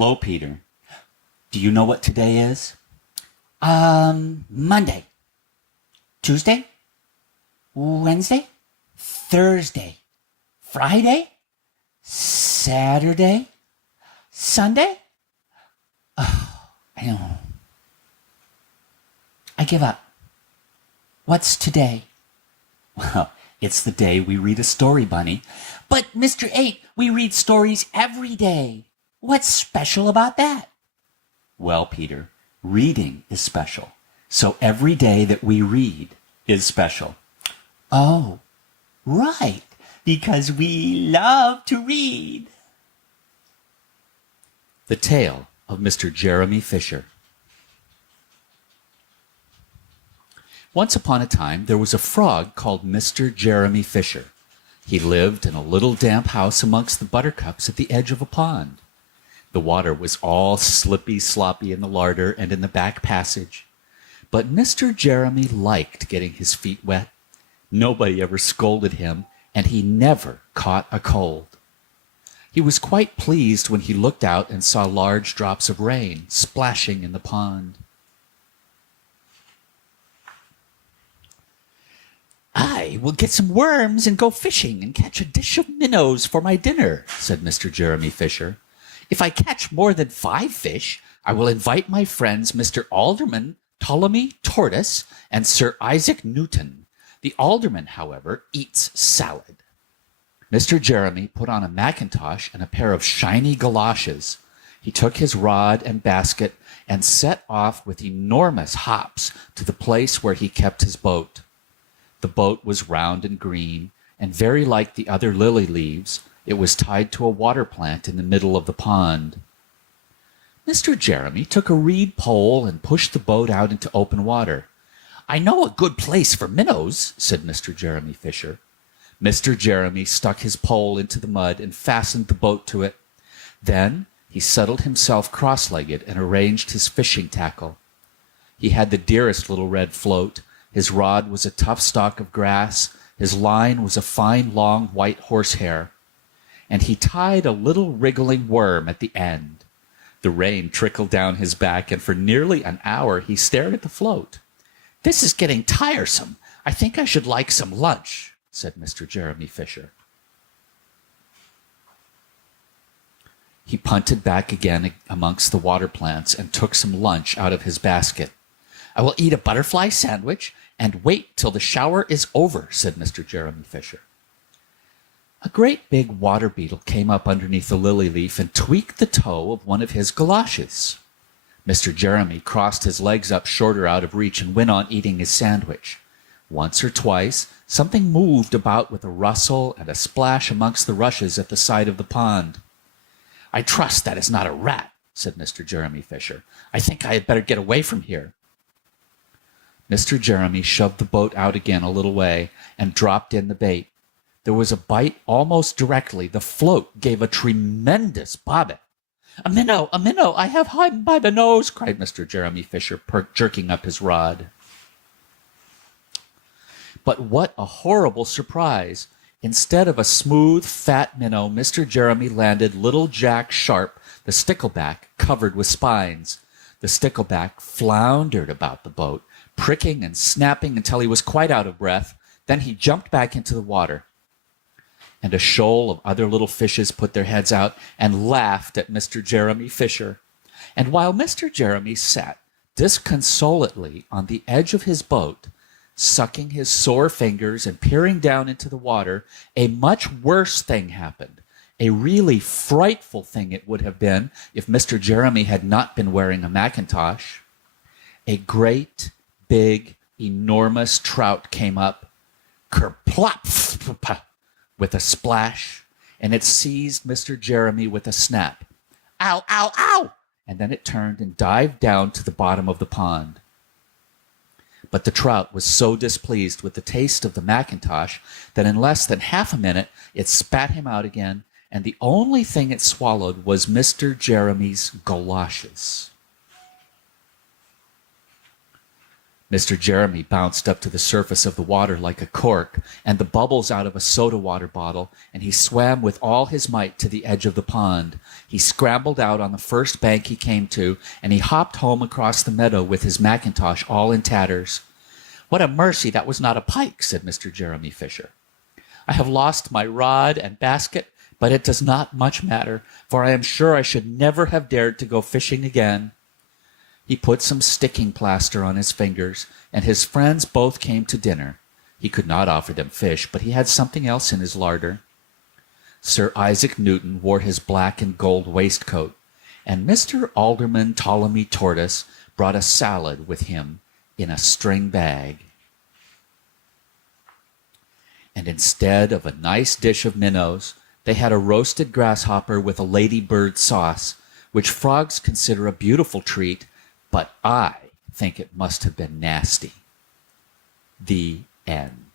Hello, Peter. Do you know what today is? Monday. Tuesday? Wednesday? Thursday? Friday? Saturday? Sunday? Oh, I don't know. I give up. What's today? Well, it's the day we read a story, Bunny. But, Mr. 8, we read stories every day. What's special about that? Well, Peter, reading is special. So every day that we read is special. Oh, right. Because we love to read. The Tale of Mr. Jeremy Fisher. Once upon a time, there was a frog called Mr. Jeremy Fisher. He lived in a little damp house amongst the buttercups at the edge of a pond. The water was all slippy sloppy in the larder and in the back passage. But Mr. Jeremy liked getting his feet wet. Nobody ever scolded him, and he never caught a cold. He was quite pleased when he looked out and saw large drops of rain splashing in the pond. I will get some worms and go fishing and catch a dish of minnows for my dinner, said Mr. Jeremy Fisher. If I catch more than 5 fish, I will invite my friends Mr. Alderman Ptolemy Tortoise and Sir Isaac Newton. The alderman, however, eats salad. Mr. Jeremy put on a mackintosh and a pair of shiny galoshes. He took his rod and basket and set off with enormous hops to the place where he kept his boat. The boat was round and green, and very like the other lily leaves. It was tied to a water plant in the middle of the pond. Mr. Jeremy took a reed pole and pushed the boat out into open water. I know a good place for minnows, said Mr. Jeremy Fisher. Mr. Jeremy stuck his pole into the mud and fastened the boat to it. Then he settled himself cross-legged and arranged his fishing tackle. He had the dearest little red float. His rod was a tough stalk of grass. His line was a fine long white horsehair. And he tied a little wriggling worm at the end. The rain trickled down his back, and for nearly an hour he stared at the float. This is getting tiresome. I think I should like some lunch, said Mr. Jeremy Fisher. He punted back again amongst the water plants and took some lunch out of his basket. I will eat a butterfly sandwich and wait till the shower is over, said Mr. Jeremy Fisher. A great big water beetle came up underneath the lily leaf and tweaked the toe of one of his galoshes. Mr. Jeremy crossed his legs up shorter out of reach and went on eating his sandwich. Once or twice, something moved about with a rustle and a splash amongst the rushes at the side of the pond. I trust that is not a rat, said Mr. Jeremy Fisher. I think I had better get away from here. Mr. Jeremy shoved the boat out again a little way and dropped in the bait. There was a bite almost directly. The float gave a tremendous bobbit. A minnow, I have him by the nose, cried Mr. Jeremy Fisher, jerking up his rod. But what a horrible surprise! Instead of a smooth, fat minnow, Mr. Jeremy landed little Jack Sharp, the stickleback, covered with spines. The stickleback floundered about the boat, pricking and snapping until he was quite out of breath. Then he jumped back into the water. And a shoal of other little fishes put their heads out and laughed at Mr. Jeremy Fisher. And while Mr. Jeremy sat disconsolately on the edge of his boat, sucking his sore fingers and peering down into the water, a much worse thing happened. A really frightful thing it would have been if Mr. Jeremy had not been wearing a mackintosh. A great, big, enormous trout came up, kerplop, with a splash, and it seized Mr. Jeremy with a snap. Ow, ow, ow! And then it turned and dived down to the bottom of the pond. But the trout was so displeased with the taste of the mackintosh that in less than half a minute it spat him out again, and the only thing it swallowed was Mr. Jeremy's galoshes. Mr. Jeremy bounced up to the surface of the water like a cork, and the bubbles out of a soda water bottle, and he swam with all his might to the edge of the pond. He scrambled out on the first bank he came to, and he hopped home across the meadow with his mackintosh all in tatters. "What a mercy that was not a pike," said Mr. Jeremy Fisher. "I have lost my rod and basket, but it does not much matter, for I am sure I should never have dared to go fishing again." He put some sticking plaster on his fingers, and his friends both came to dinner. He could not offer them fish, but he had something else in his larder. Sir Isaac Newton wore his black and gold waistcoat, and Mr. Alderman Ptolemy Tortoise brought a salad with him in a string bag. And instead of a nice dish of minnows, they had a roasted grasshopper with a ladybird sauce, which frogs consider a beautiful treat, but I think it must have been nasty. The end.